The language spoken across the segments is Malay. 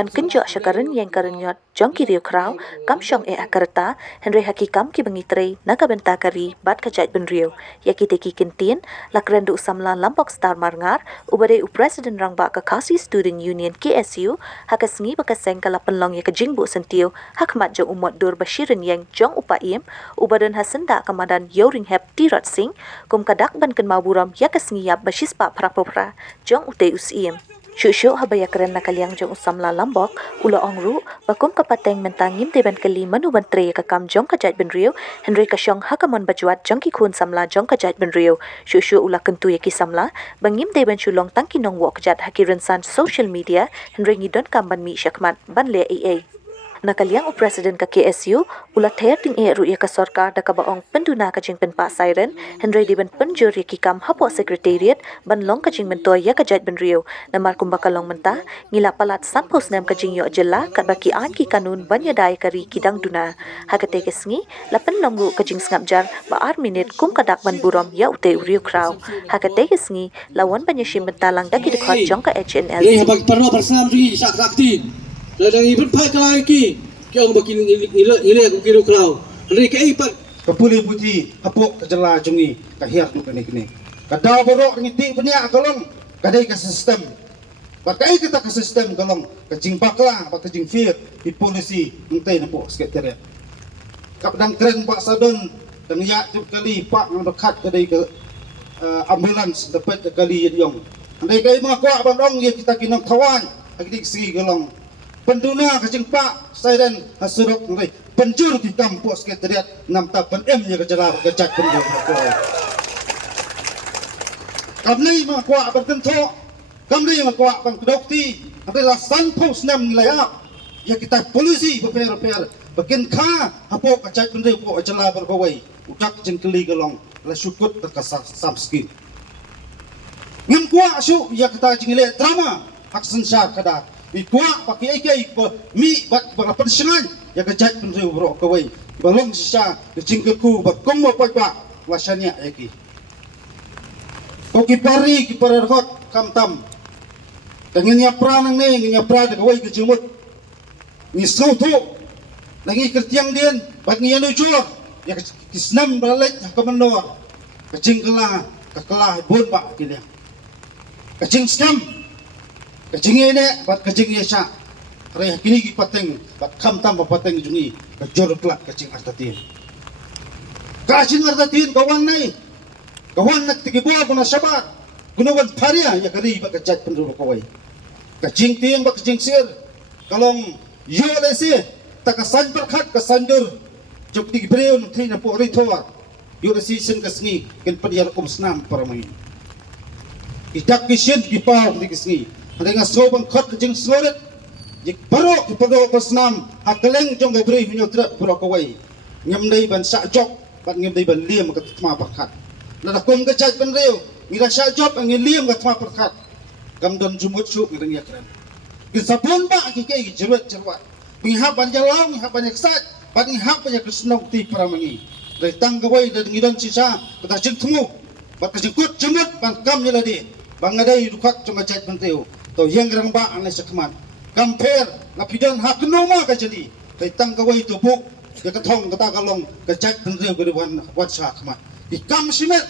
ban kenjo syakaran yang karanyot jong ki riu krau kam syong e akarta henry hakikam ki bangitre naga benta kari bat kajat ben riu ya ki teki kintin lakrendu samla lampok star marngar ubade u president rangba ka kasi student union KSU hakasngi bakaseng kala penlong ya kajingbu sentiu hakmat jong umot dur bashirin yang jong upaim ubadan hasenda kamadan yoring hep tirat sing kum kadak ban ken maburam ya kasngi yap bashispa prapopra jong ute usim Syuk habaya keren nakaliang jong usamla lambok ula ongru bakum kapateng mentangim teban kali manu bantre kakam jong kajat ben riu Henry kasyong hakamon bajuat jong ki kun samla jong kajat ben riu syuk ula kentu yaki samla bangim teban syulong tangki nong wok kajat hakiran san social media Henry ngidon kamban mi syakmat ban le AA Nakaliang u presiden ka KSU ula ther ting e ru ya ka sarkar da ka baong penduna ka jing pen pa siren Henry di ban penjur ya ki kam hapo secretariat ban long ka jing men toy ya ka jat ben riu namar kum bakalong menta ngila palat sampos nem ka jing yo jela kat baki an ki kanun ban ya dai kari kidang duna hakate ke sngi lapen longgu ka jing ngap jar ba ar minute kum kadak ban burom ya ute riu kraw hakate ke sngi lawan ban ya shim bentalang da ki dekat jong ka HNL ni bagi parno bersam ri sak raktin ladang ibun pai kelaki kiong bakin ile ku kiru klau ri ke ipat kapuli puji apok kejela jungi kahiar tu kene kada borok ngiti punya kolong kadai ke sistem pakai kita ke sistem kolong kejing bakla pak kejing fir di polisi entai napok sekretariat kapdang keren pak sadon dan ya tu kali pak ngam dekat kadai ke ambulans dapat kali yong andai kai ma ko abang ya kita kinong kawan adik segi kolong penduna kejeng pak siren hasuruk ngai penjur di kampus sekretariat nam ta pen em nya kejala kejak penjur kamnai ma kwa ban kento kamnai ma kwa ban dokti adalah san pos nam nilai ya kita polisi beper bagian kha apo kejak penjur ko kejala berbawai udak jengkeli gelong la syukut ka samskin ngam kwa syu ya kita jingile drama aksen syar kada Ikwa pakai ikai mi bat pensengan ya kejat penriu bro kawai balong sisa kecingkeku bakom apa pak wasanya yaki koki pari hot kamtam dengan nyapra nang ne nyapra de kawai kecimut ni sautu lagi kertiang dian bat ngian ucur ya kisnam balik kamandor kecingkela kekelah bun pak kini kecing skam kecing ini bat kecing yasa reh kini ki pateng bat kam tam pateng jungi kejor kelak kecing artatin kacing artatin kawan nai kawan nak tigi buah guna sabat guna wan paria ya kari bat kejat penduduk kawai kecing tiang bat kecing sir kalong yo lesi tak kesan berkat kesandur jok tigi breun tina po ritoa yo lesi sen kesni ken pediar senam para mai idak kisien ki pau di kesni dengan sobang kot jeng soret jik barok ki pado pasnam hakeleng jong gabri hunyo tra bro kawai nyam dai ban sa jok ban nyam dai ban liam ka tma pakhat la kum ka chaj ban reu ngira sa jok ang liam ka tma pakhat gam don jumut su ngirang yakran ki sapon ba ki kai jerut jerwat mi ha ban jalong ha ban yaksat ban ha ban yakrisnok ti paramangi dai tang kawai dai ngidon sisa ka jeng tmu bat ka jengkut jemut ban kam nyeladi bang ngadai dukat cuma chaj ban reu to yang rangba anai sakmat compare lapidan haknoma ka jadi tang kawai tu buk ya katong kata kalong kajak pendreu geriwan wat sakmat ikam simet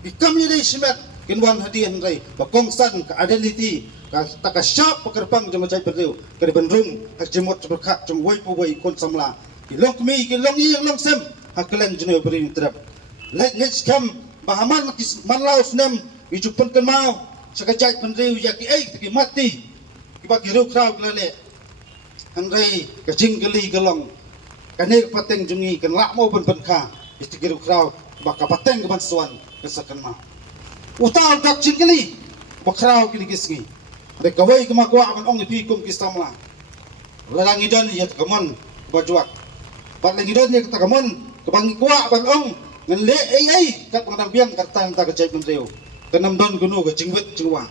ikam yedai simet kinwan hadian rai bakong san ka identity ka takasap pakerpang jama jai pendreu kari benrum hak jemot berkat jom wai pu wai kon samla kilong kmi kilong yi long sem haklen jene beri terap let's come bahaman manlau snem ijupun kemau sekejap pendriu yaki tiki mati kiba kiru krau kelale andai kecing geli gelong kane pateng jungi kan lakmo ben kha isti kiru krau baka pateng ke bansuan kesakan ma utal dak cing geli bakrau kini kisngi re kawai kema kwa an ong pi kum kistamla lalang idon ya kamon bajuak bat lang idon ya kamon kebangi kwa ban ong ngele kat ngadang biang kartan ta kejap pendriu kenam don gunu ke jingwet jingwa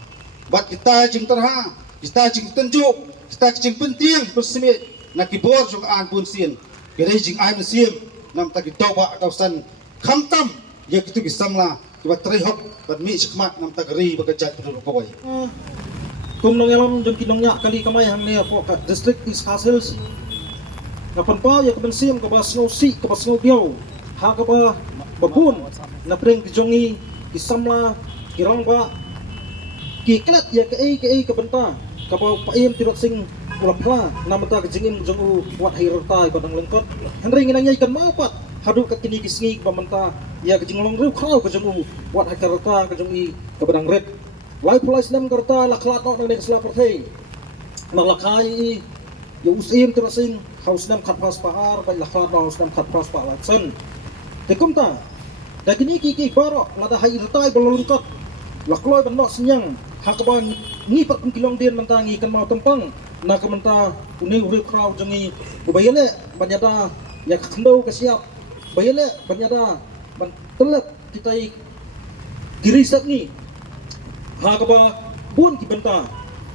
bat kita jing terha kita jing tenjuk kita jing penting persemi nak kibor jong an pun sin gere jing ai mesim nam ta kitauba atau san khamtam ye kitu kisamla kiba trihok bat mi sikmat nam ta geri bakajat penduduk kawai Kung nong yalam jong kinong nya kali kamay hang ne po ka district is Castles. Napan pa ya kabensim ka bas no si ka bas no biao. Ha ka ba babun na preng kijongi kisamla kirang ba kiklat ya ka ka benta ka ba paim tirot sing ulapla na mata ka jingim jong u wat hirta ko dang lengkot. Henry nginang nyai kan mapat hadu ka kini kisngi ka benta ya ka jinglong ru krau ka jong u wat hakarta ka jong i ka badang red. Lai pulai senam karta laklat no nang nekasla pertei maglakai ya usim terasing haus nam khat pas pahar bai laklat no haus nam khat pas pa latsen tekum ta da kini kiki baro lada hai retai bolongkot lakloi ban no senyang hakaban ni pat kilong den mantangi kan mau tempang na kamenta uni uri krau jangi bayale banyada ya khando ka siap bayale banyada ban telak kitai girisak ni Hakaba bun ki benta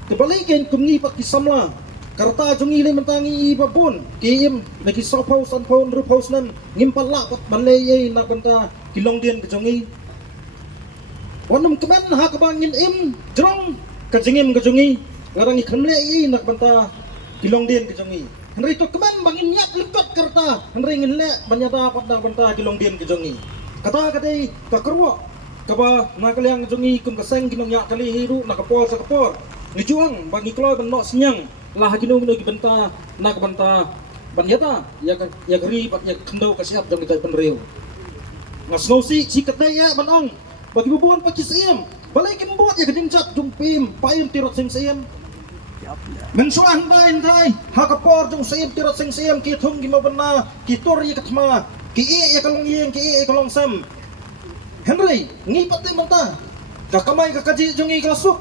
kebalikin kumngi pak kisamla karta jungi le mentangi iba bun kim lagi sopau sanpon rupau nan ngimpal la pat balei na benta kilong dien kejongi wanam kemen hakaba ngin jrong kejengim kejungi ngarangi kemle na benta kilong dien kejongi henry to kemen bangin nyap lekot karta henry ngin le banyada pat na benta kilong dien kejongi kata kadai kakerwa kaba nakaliang jongi kum kaseng kinong yak kali hiru nakapor sa kapor nijuang bagi kloy ban no senyang lah kinong no gibenta nak benta banyata ya gri pat ya kendo kasiap jong kita penriu ngasnosi sikatay ya banong bagi bubuan pa kisiem balikin buat ya gedincat jumpim paim tirot sing siem mensuan dain dai hakapor jong siem tirot sing siem kitung gimabena kitor ya katma ki ya kalong yeng ki kalong sam Henry, ngipat din banta. Kakamay kakaji jong iklasok.